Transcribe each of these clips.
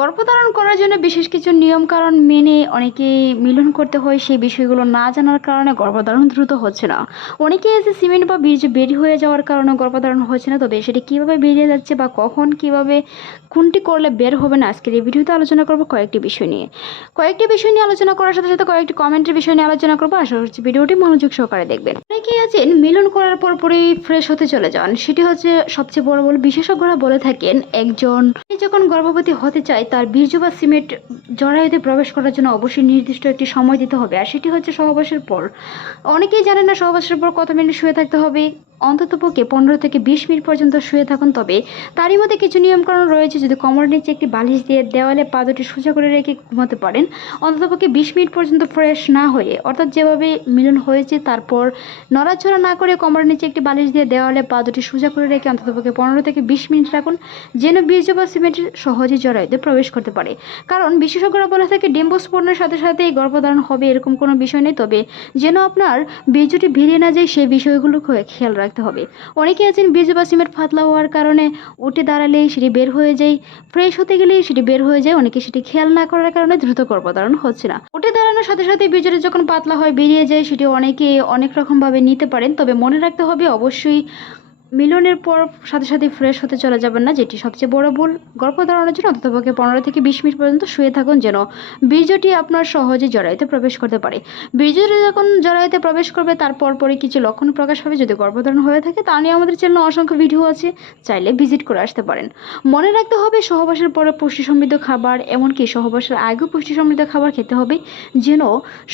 গর্ভধারণ করার জন্য বিশেষ কিছু নিয়ম কারণ মেনে অনেকে মিলন করতে হয়, সেই বিষয়গুলো না জানার কারণে গর্ভধারণ দ্রুত হচ্ছে না। অনেকে এসে সিমেন্ট বা বীর্য বের হয়ে যাওয়ার কারণে গর্ভধারণ হচ্ছে না, তবে সেটি কীভাবে বেরিয়ে যাচ্ছে বা কখন কিভাবে কোনটি করলে বের হবে না, আজকের এই ভিডিওতে আলোচনা করবো কয়েকটি বিষয় নিয়ে আলোচনা করার সাথে সাথে কয়েকটি কমেন্টের বিষয় নিয়ে আলোচনা করবো। আশা করছি ভিডিওটি মনোযোগ সহকারে দেখবেন। অনেকেই আছেন মিলন করার পরই ফ্রেশ হতে চলে যান, সেটি হচ্ছে সবচেয়ে বড় ভুল। বিশেষজ্ঞরা বলে থাকেন একজন যখন গর্ভবতী হতে চায় তার বীর্য বা সিমেন্ট জরায়ুতে প্রবেশ করার জন্য অবশ্যই নির্দিষ্ট একটি সময় দিতে হবে, আর সেটি হচ্ছে সহবাসের পর। অনেকেই জানেন না সহবাসের পর কত মিনিট শুয়ে থাকতে হবে। অন্ততপক্ষে 15 থেকে 20 মিনিট পর্যন্ত শুয়ে থাকুন, তবে তারই মধ্যে কিছু নিয়মকানুন রয়েছে। যদি কোমরের নিচে একটি বালিশ দিয়ে দেওয়ালে পা দুটি সোজা করে রেখে ঘুমাতে পারেন, অন্ততপক্ষে 20 মিনিট পর্যন্ত ফ্রেশ না হয়ে, অর্থাৎ যেভাবে মিলন হয়েছে তারপর নড়াচড়া না করে কোমরের নিচে একটি বালিশ দিয়ে দেওয়ালে পা দুটি সোজা করে রেখে অন্ততপক্ষে 15 থেকে 20 মিনিট রাখুন, যেন বীর্য বা সিমেন্ট সহজে জরায়ুতে প্রবেশ করতে পারে। কারণ বিশেষজ্ঞরা বলে থাকে ডিম্বস্ফোরণের সাথে সাথেই গর্ভধারণ হবে এরকম কোনো বিষয় নেই, তবে যেন আপনার বীর্যটি বেরিয়ে না যায় সেই বিষয়গুলো খেয়াল রাখতে হবে। অনেকে আছেন বীর্য বা সিমেন্ট পাতলা হওয়ার কারণে উঠে দাঁড়ালেই সেটি বের হয়ে যায়, ফ্রেশ হতে গেলেই সেটি বের হয়ে যায়। অনেকে সেটি খেয়াল না করার কারণে দ্রুত গর্ভধারণ হচ্ছে না। উঠে দাঁড়ানোর সাথে সাথে বীর্যটি যখন পাতলা হয় বেরিয়ে যায়, সেটি অনেকে অনেক রকমভাবে নিতে পারেন, তবে মনে রাখতে হবে অবশ্যই মিলনের পর সাথে সাথে ফ্রেশ হতে চলে যাবেন না, যেটি সবচেয়ে বড় ভুল। গর্ভধারণের জন্য অন্ততপক্ষে 15 থেকে 20 মিনিট পর্যন্ত শুয়ে থাকুন, যেন বীর্যটি আপনার সহজে জরায়ুতে প্রবেশ করতে পারে। বীর্যটি যখন জরায়ুতে প্রবেশ করবে তারপর পরে কিছু লক্ষণ প্রকাশ পাবে। যদি গর্ভধারণ হয়ে থাকে তা নিয়ে আমাদের চ্যানেলে অসংখ্য ভিডিও আছে, চাইলে ভিজিট করে আসতে পারেন। মনে রাখতে হবে সহবাসের পরে পুষ্টি সমৃদ্ধ খাবার, এমনকি সহবাসের আগেও পুষ্টি সমৃদ্ধ খাবার খেতে হবে, যেন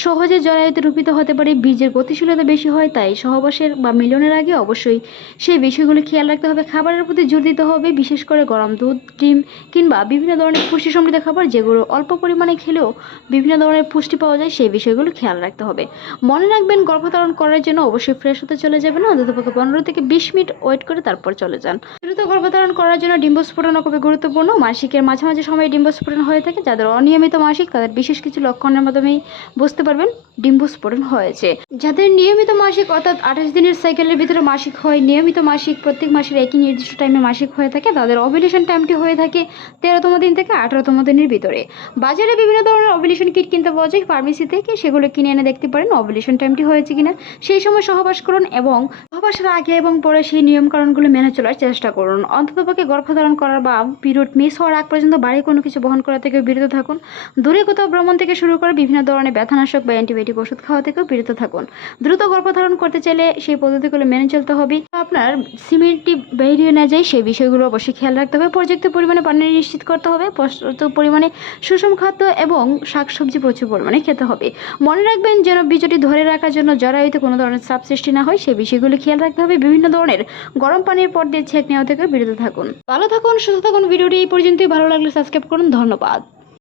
সহজে জরায়ুতে রূপিত হতে পারে। বীর্যের গতিশীলতা বেশি হয়, তাই সহবাসের বা মিলনের আগে অবশ্যই সেই বিষয়গুলো খেয়াল রাখতে হবে। খাবারের প্রতি জোর দিতে হবে, বিশেষ করে গরম দুধ, ডিম কিংবা বিভিন্ন ধরনের পুষ্টি সমৃদ্ধ খাবার, যেগুলো অল্প পরিমাণে খেলেও বিভিন্ন ধরনের পুষ্টি পাওয়া যায়, সেই বিষয়গুলো খেয়াল রাখতে হবে। মনে রাখবেন গর্ভধারণ করার জন্য অবশ্যই ফ্রেশ হতে চলে যাবেন না, অন্ততপক্ষে 15 থেকে 20 মিনিট ওয়েট করে তারপর চলে যান। দ্রুত গর্ভধারণ করার জন্য ডিম্বস্ফোরণ খুবই গুরুত্বপূর্ণ। মাসিকের মাঝামাঝি সময়ে ডিম্বস্ফোরণ হয়ে থাকে। যাদের অনিয়মিত মাসিক তাদের বিশেষ কিছু লক্ষণের মাধ্যমেই বুঝতে পারবেন ডিম্বস্ফোরণ হয়েছে। যাদের নিয়মিত মাসিক অর্থাৎ 28 দিনের সাইকেলের ভিতরে মাসিক হয়, নিয়মিত মাসিক প্রত্যেক মাসের একই নির্দিষ্ট টাইমে মাসিক হয়ে থাকে, তাদের ওভুলেশন টাইমটি হয়ে থাকে 13তম দিন থেকে 18তম দিনের ভিতরে। বাজারে বিভিন্ন ধরনের ওভুলেশন কিট কিনতে পাওয়া যায় ফার্মেসি থেকে, সেগুলো কিনে এনে দেখতে পারেন ওভুলেশন টাইমটি হয়েছে কিনা। সেই সময় সহবাস করুন এবং সহবাসের আগে এবং পরে সেই নিয়মকানুনগুলো মেনে চলার চেষ্টা করুন। অন্ততপক্ষে গর্ভধারণ করার বা পিরিয়ড মিস হওয়ার আগ পর্যন্ত বাড়ি কোনো কিছু বহন করা থেকে বিরত থাকুন। দূরে কোথাও ভ্রমণ থেকে শুরু করে বিভিন্ন ধরনের ব্যথানাশক বা অ্যান্টিবায়োটিক ওষুধ খাওয়া থেকেও বিরত থাকুন। দ্রুত গর্ভধারণ করতে চাইলে সেই পদ্ধতিগুলো মেনে চলতে হবে। আপনার সিমেন্টটি বেরিয়ে না যায় সেই বিষয়গুলো অবশ্যই খেয়াল রাখতে হবে। পর্যাপ্ত পরিমাণে পানি নিশ্চিত করতে হবে, পর্যাপ্ত পরিমাণে সুষম খাদ্য এবং শাকসবজি প্রচুর পরিমাণে খেতে হবে। মনে রাখবেন যেন বীর্যটি ধরে রাখার জন্য জরায়ুতে কোনো ধরনের চাপ সৃষ্টি না হয়, সেই বিষয়গুলো খেয়াল রাখতে হবে। বিভিন্ন ধরনের গরম পানির পর দিয়ে ছেঁক নেওয়া থেকে বিরত থাকুন। ভালো থাকুন, সুস্থ থাকুন। ভিডিওটি এই পর্যন্তই। ভালো লাগলে সাবস্ক্রাইব করুন। ধন্যবাদ।